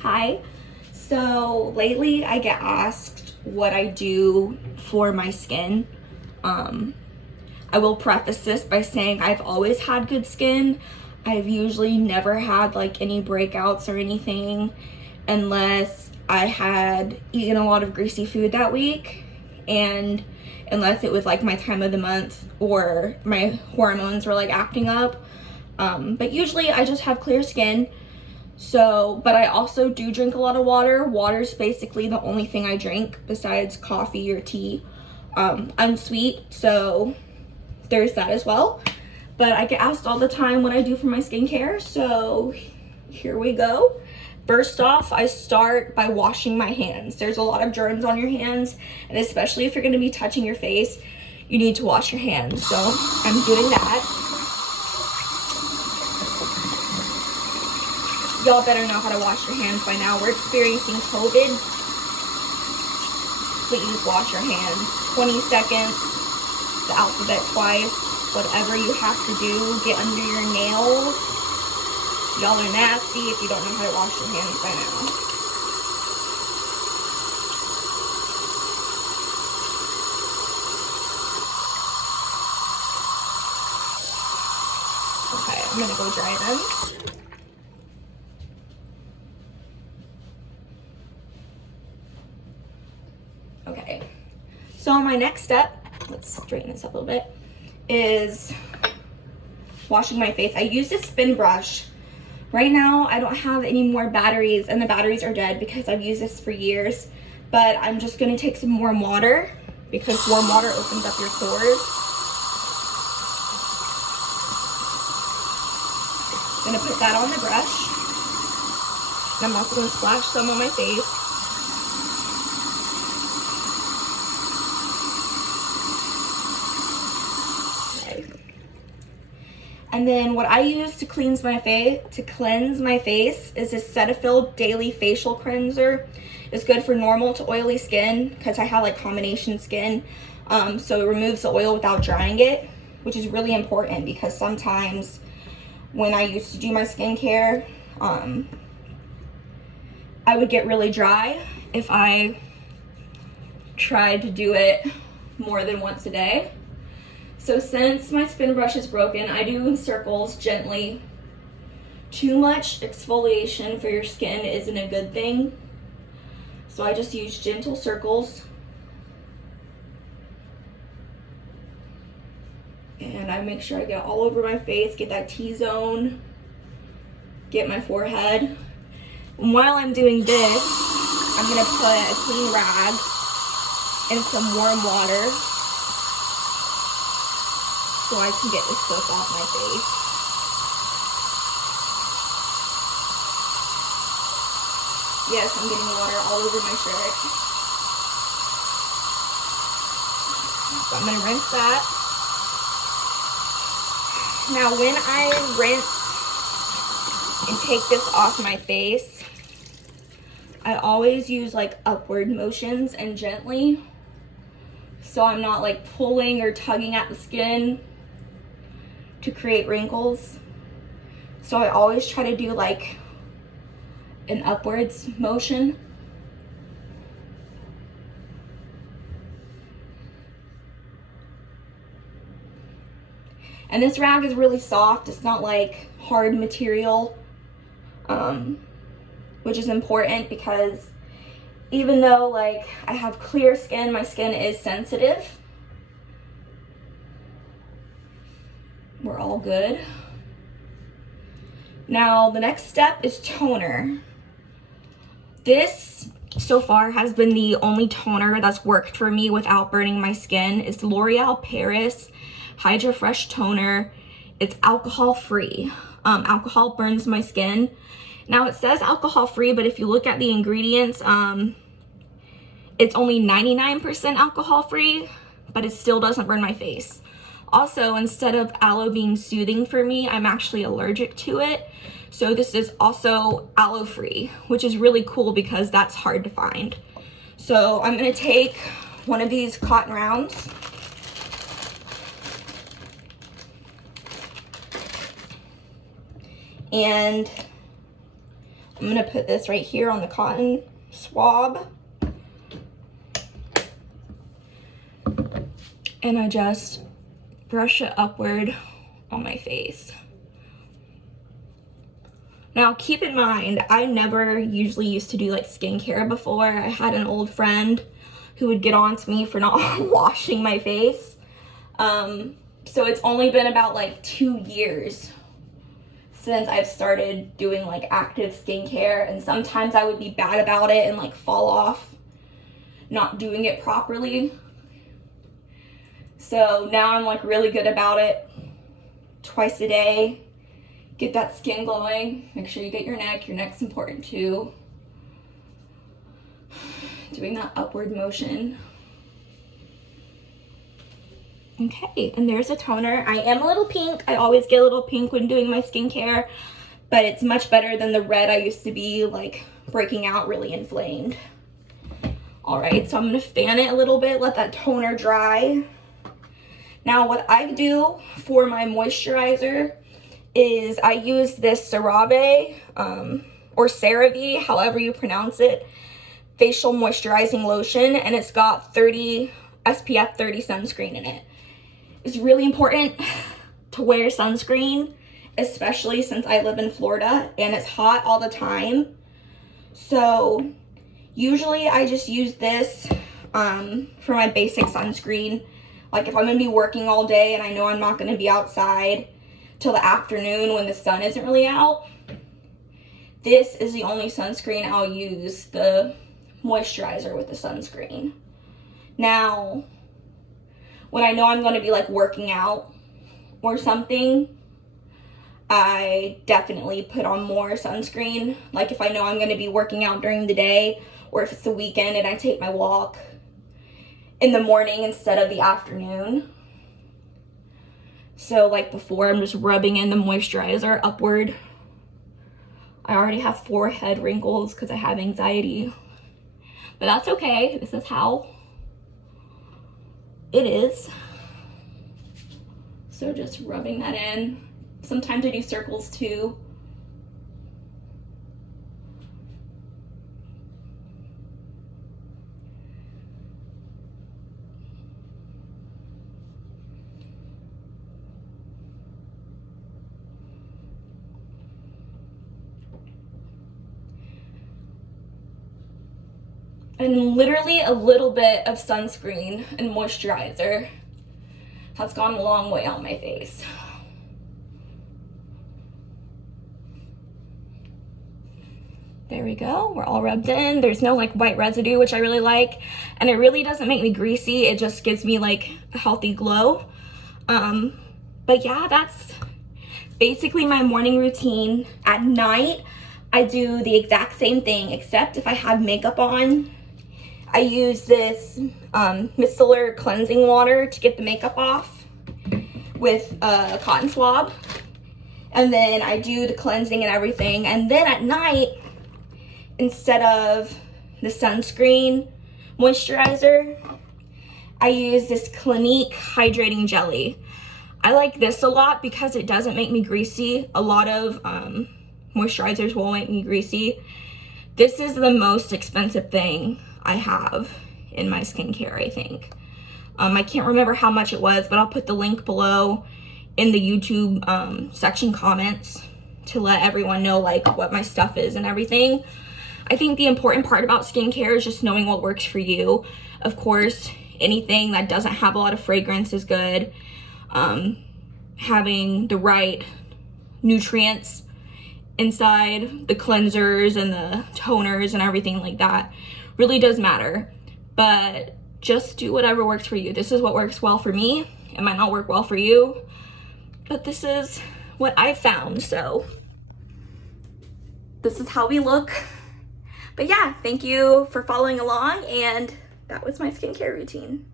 Hi. So lately I get asked what I do for my skin. I will preface this by saying I've always had good skin. I've usually never had like any breakouts or anything unless I had eaten a lot of greasy food that week, and unless it was like my time of the month or my hormones were like acting up. But usually I just have clear skin. So, but I also do drink a lot of water. Water's basically the only thing I drink besides coffee or tea. I'm sweet, so there's that as well. But I get asked all the time what I do for my skincare, so here we go. First off, I start by washing my hands. There's a lot of germs on your hands, and especially if you're gonna be touching your face, you need to wash your hands. So I'm doing that. Y'all better know how to wash your hands by now. We're experiencing COVID. Please wash your hands. 20 seconds, the alphabet twice, whatever you have to do. Get under your nails. Y'all are nasty if you don't know how to wash your hands by now. Okay, I'm gonna go dry them. Okay, so my next step, let's straighten this up a little bit, is washing my face. I use this spin brush. Right now, I don't have any more batteries, and the batteries are dead because I've used this for years, but I'm just gonna take some warm water because warm water opens up your pores. I'm gonna put that on the brush. And I'm also gonna splash some on my face. And then what I use to cleanse my face is this Cetaphil Daily Facial Cleanser. It's good for normal to oily skin because I have like combination skin. So it removes the oil without drying it, which is really important because sometimes when I used to do my skincare, I would get really dry if I tried to do it more than once a day. So since my spin brush is broken, I do in circles gently. Too much exfoliation for your skin isn't a good thing. So I just use gentle circles. And I make sure I get all over my face, get that T-zone, get my forehead. And while I'm doing this, I'm gonna put a clean rag and some warm water so I can get this soap off my face. Yes, I'm getting water all over my shirt. So I'm gonna rinse that. Now when I rinse and take this off my face, I always use like upward motions and gently, so I'm not like pulling or tugging at the skin to create wrinkles. So I always try to do like an upwards motion. And this rag is really soft. It's not like hard material, which is important because even though like I have clear skin, my skin is sensitive. We're all good. Now the next step is toner. This so far has been the only toner that's worked for me without burning my skin. It's L'Oreal Paris Hydra Fresh Toner. It's alcohol free. Alcohol burns my skin. Now it says alcohol free, but if you look at the ingredients, it's only 99% alcohol free, but it still doesn't burn my face. Also, instead of aloe being soothing for me, I'm actually allergic to it. So this is also aloe free, which is really cool because that's hard to find. So I'm gonna take one of these cotton rounds and I'm gonna put this right here on the cotton swab. And I just brush it upward on my face. Now keep in mind, I never usually used to do like skincare before. I had an old friend who would get on to me for not washing my face. So it's only been about like 2 years since I've started doing like active skincare, and sometimes I would be bad about it and like fall off not doing it properly. So now I'm like really good about it. Twice a day, get that skin glowing. Make sure you get your neck's important too. Doing that upward motion. Okay, and there's a toner. I am a little pink. I always get a little pink when doing my skincare, but it's much better than the red I used to be, like breaking out really inflamed. All right, so I'm gonna fan it a little bit, let that toner dry. Now what I do for my moisturizer is I use this CeraVe, or CeraVe, however you pronounce it, facial moisturizing lotion, and it's got SPF 30 sunscreen in it. It's really important to wear sunscreen, especially since I live in Florida and it's hot all the time. So usually I just use this for my basic sunscreen. Like if I'm gonna be working all day and I know I'm not gonna be outside till the afternoon when the sun isn't really out, this is the only sunscreen I'll use, the moisturizer with the sunscreen. Now, when I know I'm gonna be like working out or something, I definitely put on more sunscreen. Like if I know I'm gonna be working out during the day, or if it's the weekend and I take my walk in the morning instead of the afternoon. So like before, I'm just rubbing in the moisturizer upward. I already have forehead wrinkles because I have anxiety, but that's okay. This is how it is. So just rubbing that in. Sometimes I do circles too. And literally a little bit of sunscreen and moisturizer has gone a long way on my face. There we go, we're all rubbed in. There's no like white residue, which I really like. And it really doesn't make me greasy. It just gives me like a healthy glow. But yeah, that's basically my morning routine. At night, I do the exact same thing, except if I have makeup on, I use this micellar cleansing water to get the makeup off with a cotton swab. And then I do the cleansing and everything. And then at night, instead of the sunscreen moisturizer, I use this Clinique hydrating jelly. I like this a lot because it doesn't make me greasy. A lot of moisturizers will make me greasy. This is the most expensive thing I have in my skincare, I think. I can't remember how much it was, but I'll put the link below in the YouTube section comments to let everyone know like what my stuff is and everything. I think the important part about skincare is just knowing what works for you. Of course, anything that doesn't have a lot of fragrance is good. Having the right nutrients inside the cleansers and the toners and everything like that really does matter. But just do whatever works for you. This is what works well for me. It might not work well for you, but this is what I found. So this is how we look. But yeah, thank you for following along, and that was my skincare routine.